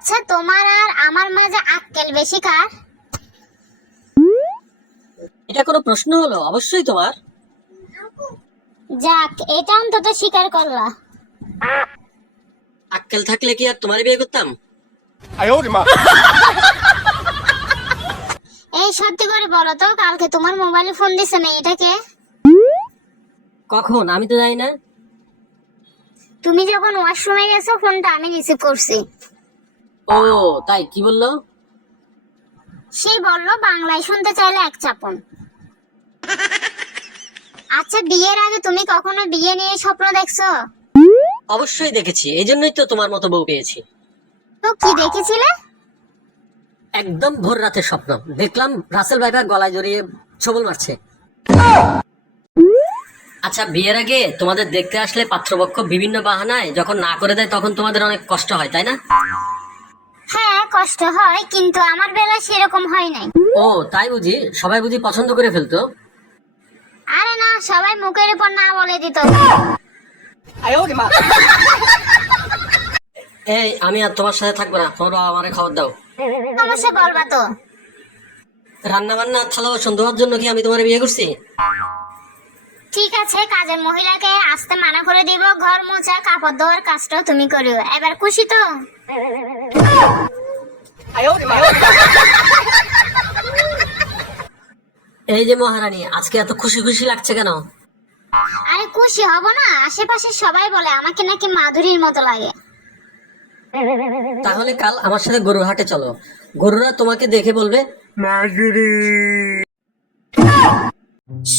আচ্ছা, তোমার আর আমার মাঝে আক্কেল বেশি কার? এটা কোনো প্রশ্ন হলো? অবশ্যই তোমার। যাক, এটা অন্তত স্বীকার করলা। আক্কেল থাকলে কি আর তোমার বিয়ে করতাম? এই সত্যি করে বলো তো, কালকে তোমার মোবাইলে ফোন দিছে মেয়েটাকে? কখন? আমি তো জানি না। তুমি যখন ওয়াশরুমে গেছো, ফোনটা আমি রিসিভ করছি। ও তাই? কি বললো? সেই বললো বাংলায় শুনতে চাইলে এক চাপন। আচ্ছা, বিয়ের আগে তুমি কখনো বিয়ে নিয়ে স্বপ্ন দেখছো? অবশ্যই দেখেছি, এই জন্যই তো তোমার মতো বউ পেয়েছি। তো কি দেখেছিলে? একদম ভোর রাতের স্বপ্ন দেখলাম, রাসেল ভাইপার গলায় জড়িয়ে ছবল মারছে। আচ্ছা, বিয়ের আগে তোমাদের দেখতে আসলে পাত্রপক্ষ বিভিন্ন বাহানায় যখন না করে দেয়, তখন তোমাদের অনেক কষ্ট হয়, তাই না? হ্যাঁ, কষ্ট হয়, কিন্তু আমার বেলায় সেরকম হয় নাই। ও তাই বুঝি? সবাই বুঝি পছন্দ করে ফেলতো? আরে না, সবাই মুখের উপর না বলে দিত। এই, আমি আর তোমার সাথে থাকবো না, তোমার বাবা আমারে খবর দাও। সমস্যা বলবা তো। রান্না বান্না থালা বাসন ধোয়ার জন্য কি আমি তোমার বিয়ে করছি? ঠিক আছে, কাজের মহিলাকে আসতে মানা করে দিব, ঘর মোছা কাপড় ধোয়ার কাজটাও তুমি করিও। এবার খুশি তো? এই যে মহারানী, আজকে এত খুশি খুশি লাগছে কেন? আরে খুশি হব না, আশেপাশে সবাই বলে আমাকে নাকি মাধুরীর মতো লাগে। তাহলে কাল আমার সাথে গরুর হাটে চলো, গরুরা তোমাকে দেখে বলবে মাধুরী।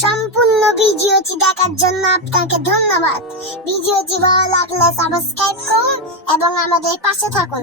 সম্পূর্ণ ভিডিওটি দেখার জন্য আপনাকে ধন্যবাদ। ভিডিওটি ভালো লাগলে সাবস্ক্রাইব করুন এবং আমাদের পাশে থাকুন।